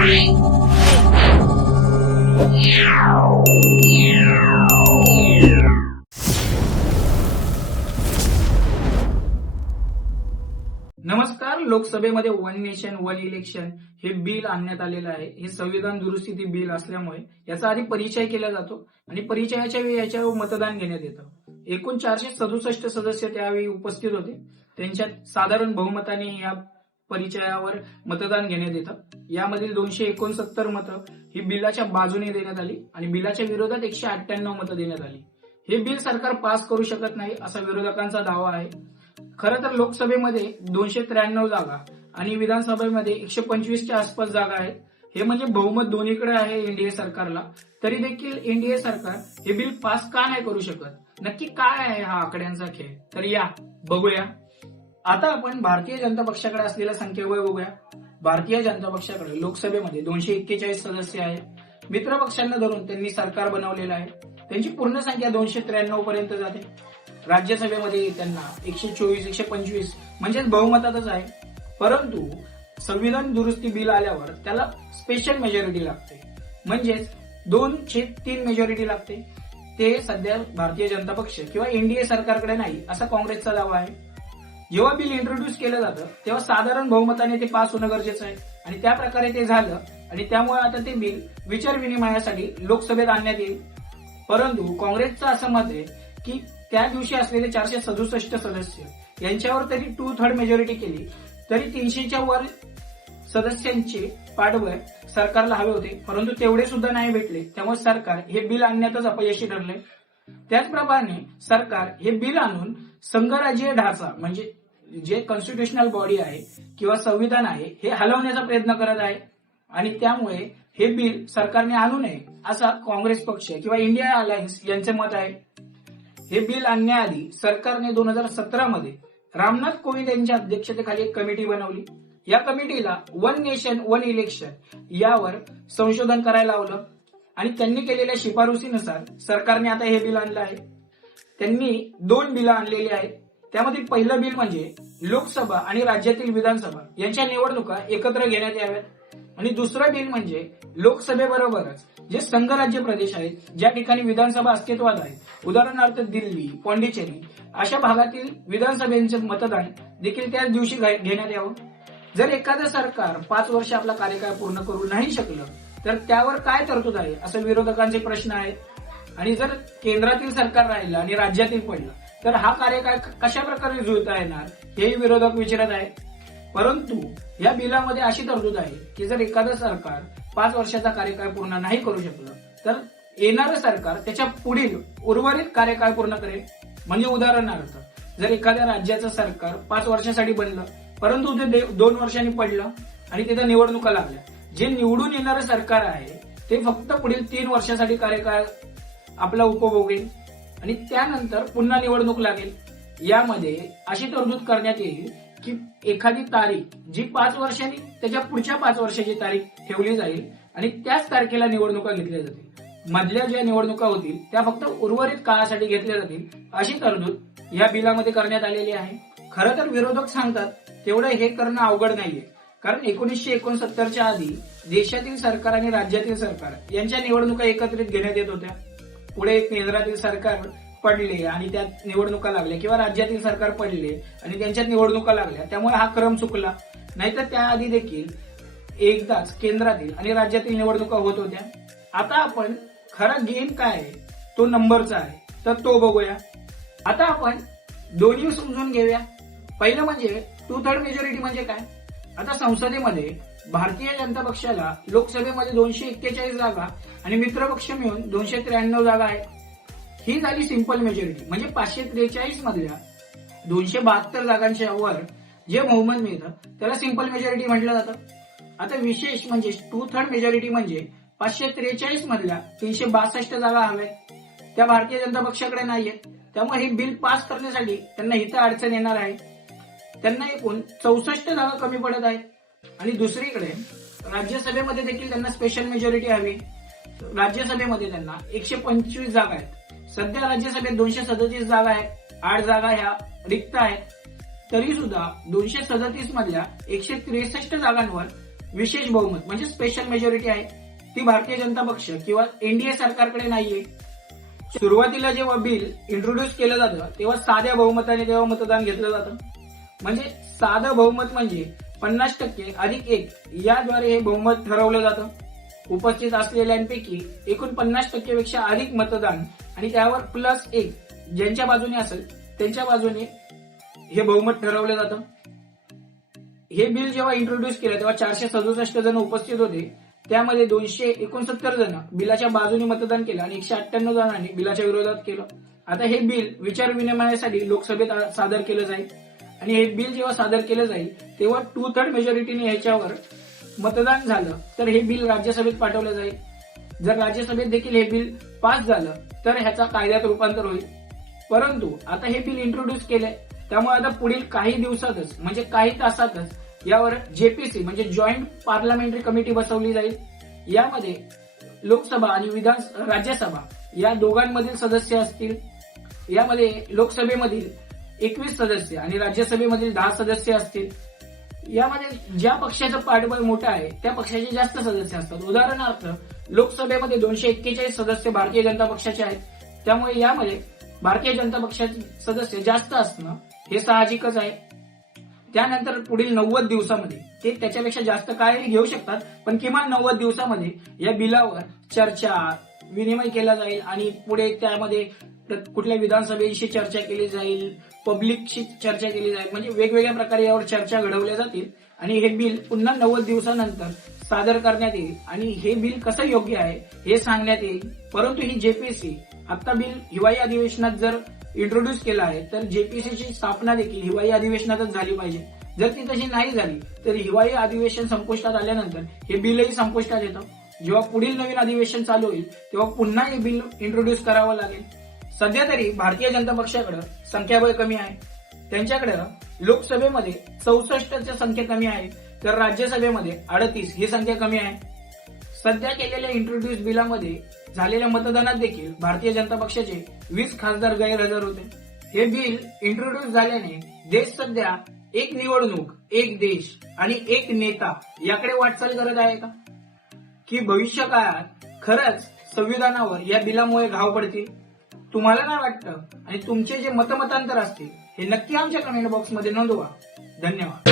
नमस्कार लोकसभेमध्ये one nation one election हे बिल आणण्यात आलेलं आहे. हे संविधान दुरुस्ती बिल असल्यामुळे याचा आधी परिचय केला जातो आणि परिचयाच्या वेळी याच्यावर मतदान घेण्यात येतं. एकूण चारशे सदुसष्ट सदस्य त्यावेळी उपस्थित होते. त्यांच्यात साधारण बहुमताने या परिचयावर मतदान घेण्यात येतं. यामधील दोनशे एकोणसत्तर मतं ही बिलाच्या बाजूने देण्यात आली आणि बिलाच्या विरोधात एकशे अठ्ठ्याण्णव मतं देण्यात आली. हे बिल सरकार पास करू शकत नाही असा विरोधकांचा दावा आहे. खरं तर लोकसभेमध्ये दोनशे त्र्याण्णव जागा आणि विधानसभेमध्ये एकशे पंचवीसच्या आसपास जागा आहेत. हे म्हणजे बहुमत दोन्हीकडे आहे एनडीए सरकारला. तरी देखील एनडीए सरकार हे बिल पास का नाही करू शकत? नक्की काय आहे हा आकड्यांचा खेळ? तर या बघूया. आता आपण भारतीय जनता पक्षाकडे असलेल्या संख्येवर बघूया. भारतीय जनता पक्षाकडे लोकसभेमध्ये दोनशे एक्केचाळीस सदस्य आहे मित्र पक्षांना धरून त्यांनी सरकार बनवलेलं आहे. त्यांची पूर्ण संख्या दोनशे त्र्याण्णव पर्यंत जाते. राज्यसभेमध्ये त्यांना एकशे चोवीस एकशे पंचवीस म्हणजेच बहुमतातच आहे. परंतु संविधान दुरुस्ती बिल आल्यावर त्याला स्पेशल मेजॉरिटी लागते. म्हणजेच दोनशे तीन मेजॉरिटी लागते. ते सध्या भारतीय जनता पक्ष किंवा एनडीए सरकारकडे नाही असा काँग्रेसचा दावा आहे. जेव्हा बिल इंट्रोड्यूस केलं जातं तेव्हा साधारण बहुमताने ते पास होणं गरजेचं आहे. आणि त्या प्रकारे ते झालं आणि त्यामुळे आता ते बिल विचार विनिमयासाठी लोकसभेत आणण्यात येईल. परंतु काँग्रेसचं असं मत आहे की त्या दिवशी असलेले चारशे सदुसष्ट सदस्य यांच्यावर तरी टू थर्ड मेजॉरिटी केली तरी तीनशेच्या वर सदस्यांचे पाठबळ सरकारला हवे होते. परंतु तेवढे सुद्धा नाही भेटले. त्यामुळे सरकार हे बिल आणण्यातच अपयशी ठरले. त्याचप्रमाणे सरकार हे बिल आणून संघराज्य ढाचा म्हणजे जे कॉन्स्टिट्युशनल बॉडी आहे किंवा संविधान आहे हे हलवण्याचा प्रयत्न करत आहे. आणि त्यामुळे हे बिल सरकारने आणू नये असा काँग्रेस पक्ष किंवा इंडिया अलायन्स यांचे मत आहे. हे बिल आणण्याआधी सरकारने दोन हजार सतरा मध्ये रामनाथ कोविंद यांच्या अध्यक्षतेखाली एक कमिटी बनवली. या कमिटीला वन नेशन वन इलेक्शन यावर संशोधन करायला लावलं. आणि त्यांनी केलेल्या शिफारसीनुसार सरकारने आता हे बिल आणलं आहे. त्यांनी दोन बिलं आणलेली आहेत. त्यामध्ये पहिलं बिल म्हणजे लोकसभा आणि राज्यातील विधानसभा यांच्या निवडणुका एकत्र घेण्यात याव्यात. आणि दुसरं बिल म्हणजे लोकसभेबरोबरच जे संघराज्य प्रदेश आहेत ज्या ठिकाणी विधानसभा अस्तित्वात आहे उदाहरणार्थ दिल्ली पॉंडिचेरी अशा भागातील विधानसभेचे मतदान देखील त्याच दिवशी घेण्यात यावं. जर एखादं सरकार पाच वर्ष आपला कार्यकाळ पूर्ण करू नाही शकलं तर त्यावर काय तरतूद आहे असं विरोधकांचे प्रश्न आहेत. आणि जर केंद्रातील सरकार राहिलं आणि राज्यातील पडलं तर हा कार्यकाळ कशा प्रकारे जुळता येणार हेही विरोधक विचारत आहेत. परंतु या बिलामध्ये अशी तरतूद आहे की जर एखादं सरकार पाच वर्षाचा कार्यकाळ पूर्ण नाही करू शकलं तर येणारं सरकार त्याच्या पुढील उर्वरित कार्यकाळ पूर्ण करेल. म्हणजे उदाहरणार्थ जर एखाद्या राज्याचं सरकार पाच वर्षासाठी बनलं परंतु ते दे- दोन वर्षांनी पडलं आणि तिथं निवडणुका लागल्या जे निवडून येणारं सरकार आहे ते फक्त पुढील तीन वर्षासाठी कार्यकाळ आपला उपभोगेल. आणि त्यानंतर पुन्हा निवडणूक लागेल. यामध्ये अशी तरतूद करण्यात येईल की एखादी तारीख जी पाच वर्षांनी त्याच्या पुढच्या पाच वर्षाची तारीख ठेवली जाईल आणि त्याच तारखेला निवडणुका घेतल्या जातील. मधल्या ज्या निवडणुका होतील त्या फक्त उर्वरित काळासाठी घेतल्या जातील अशी तरतूद या बिलामध्ये करण्यात आलेली आहे. खरं तर विरोधक सांगतात तेवढं हे करणं अवघड नाहीये. कारण एकोणीसशे एकोणसत्तरच्या आधी देशातील सरकार आणि राज्यातील सरकार यांच्या निवडणुका एकत्रित घेण्यात येत होत्या. पुढे केंद्रातील सरकार पडले आणि त्यात निवडणुका लागल्या किंवा राज्यातील सरकार पडले आणि त्यांच्यात निवडणुका लागल्या त्यामुळे हा क्रम चुकला. नाहीतर त्याआधी देखील एकदाच केंद्रातील आणि राज्यातील निवडणुका होत होत्या. आता आपण खरा गेम काय आहे? तो नंबरचा आहे. तर तो बघूया. आता आपण दोन्ही समजून घेऊया. पहिलं म्हणजे टू थर्ड मेजॉरिटी म्हणजे काय? आता संसदेमध्ये भारतीय जनता पक्षाला लोकसभेमध्ये दोनशे एक्केचाळीस जागा आणि मित्र पक्ष मिळून दोनशे त्र्याण्णव जागा आहेत. ही झाली सिंपल मेजॉरिटी म्हणजे पाचशे त्रेचाळीस मधल्या दोनशे बहात्तर जागांच्या वर जे बहुमत मिळतं त्याला सिंपल मेजॉरिटी म्हटलं जातं. आता विशेष म्हणजे टू थर्ड मेजॉरिटी म्हणजे पाचशे त्रेचाळीस मधल्या तीनशे बासष्ट जागा हव्या त्या भारतीय जनता पक्षाकडे नाहीयेत. त्यामुळे हे बिल पास करण्यासाठी त्यांना इथं अडचण येणार आहे. त्यांना एकूण चौसष्ट जागा कमी पडत आहेत. आणि दुसरीकडे राज्यसभेमध्ये देखील त्यांना स्पेशल मेजॉरिटी हवी. राज्यसभेमध्ये त्यांना एकशे पंचवीस जागा आहेत. सध्या राज्यसभेत दोनशे सदतीस जागा आहेत. आठ जागा ह्या रिक्त आहेत. तरी सुद्धा दोनशे सदतीस मधल्या एकशे त्रेसष्ट जागांवर विशेष बहुमत म्हणजे स्पेशल मेजॉरिटी आहे. ती भारतीय जनता पक्ष किंवा एनडीए सरकारकडे नाहीये. सुरुवातीला जेव्हा बिल इंट्रोड्यूस केलं जातं तेव्हा साध्या बहुमताने तेव्हा मतदान घेतलं जातं. म्हणजे साधं बहुमत म्हणजे पन्नास टक्के अधिक एक याद्वारे हे बहुमत ठरवलं जातं. उपस्थित असलेल्यांपैकी एकूण पन्नास टक्केपेक्षा अधिक मतदान आणि त्यावर प्लस एक ज्यांच्या बाजूने असेल त्यांच्या बाजूने हे बहुमत ठरवलं जातं. हे बिल जेव्हा इंट्रोड्यूस केलं तेव्हा चारशे सदुसष्ट जण उपस्थित होते. त्यामध्ये दोनशे एकोणसत्तर जण बिलाच्या बाजूने मतदान केलं आणि एकशे अठ्ठ्याण्णव जणांनी बिलाच्या विरोधात केलं. आता हे बिल विचार विनिमयासाठी लोकसभेत सादर केलं जाईल. आणि हे बिल जेव्हा सादर केलं जाईल तेव्हा टू थर्ड मेजॉरिटीने ह्याच्यावर मतदान झालं तर हे बिल राज्यसभेत पाठवलं जाईल. जर राज्यसभेत देखील हे बिल पास झालं तर ह्याचा कायद्यात रूपांतर होईल. परंतु आता हे बिल इंट्रोड्यूस केलंय त्यामुळे आता पुढील काही दिवसातच म्हणजे काही तासातच यावर जेपीसी म्हणजे जॉईंट पार्लमेंटरी कमिटी बसवली जाईल. यामध्ये लोकसभा आणि विधान राज्यसभा या दोघांमधील सदस्य असतील. यामध्ये लोकसभेमधील एकवीस सदस्य आणि राज्यसभेमधील दहा सदस्य असतील. यामध्ये ज्या पक्षाचं पाठबळ मोठं आहे त्या पक्षाचे जास्त सदस्य असतात. उदाहरणार्थ लोकसभेमध्ये दोनशे एक्केचाळीस सदस्य भारतीय जनता पक्षाचे आहेत. त्यामुळे यामध्ये भारतीय जनता पक्षाचे सदस्य जास्त असणं हे साहजिकच आहे. त्यानंतर पुढील नव्वद दिवसामध्ये ते त्याच्यापेक्षा जास्त काळही घेऊ शकतात पण किमान नव्वद दिवसामध्ये या बिलावर चर्चा विनिमय केला जाईल आणि पुढे त्यामध्ये कुठल्या विधानसभेशी चर्चा केली जाईल पब्लिकशी चर्चा केली जाईल म्हणजे वेगवेगळ्या प्रकारे यावर चर्चा घडवल्या जातील. आणि हे बिल पुन्हा नव्वद दिवसानंतर सादर करण्यात येईल. आणि हे बिल कसं योग्य आहे हे सांगण्यात येईल. परंतु ही जेपीसी आता बिल हिवाळी अधिवेशनात जर इंट्रोड्यूस केलं आहे तर जेपीसीची स्थापना देखील हिवाळी अधिवेशनातच झाली पाहिजे. जर ती तशी नाही झाली तर हिवाळी अधिवेशन संपुष्टात आल्यानंतर हे बिलही संपुष्टात येतं. जेव्हा पुढील नवीन अधिवेशन चालू होईल तेव्हा पुन्हा हे बिल इंट्रोड्यूस करावं लागेल. सध्या तरी भारतीय जनता पक्षाकडे संख्याबळ कमी आहे. त्यांच्याकडे लोकसभेमध्ये चौसष्टच्या संख्या कमी आहे तर राज्यसभेमध्ये अडतीस ही संख्या कमी आहे. सध्या केलेल्या इंट्रोड्यूस बिलामध्ये झालेल्या मतदानात देखील भारतीय जनता पक्षाचे वीस खासदार गैरहजर होते. हे बिल इंट्रोड्यूस झाल्याने देश सध्या एक निवडणूक एक देश आणि एक नेता याकडे वाटचाल करत आहे का? की भविष्य काळात खरंच संविधानावर या बिलामुळे घाव पडतील? तुम्हाला ना वाटतं? आणि तुमचे जे मतमतांतर असतील हे नक्की आमच्या कमेंट बॉक्समध्ये नोंदवा. धन्यवाद.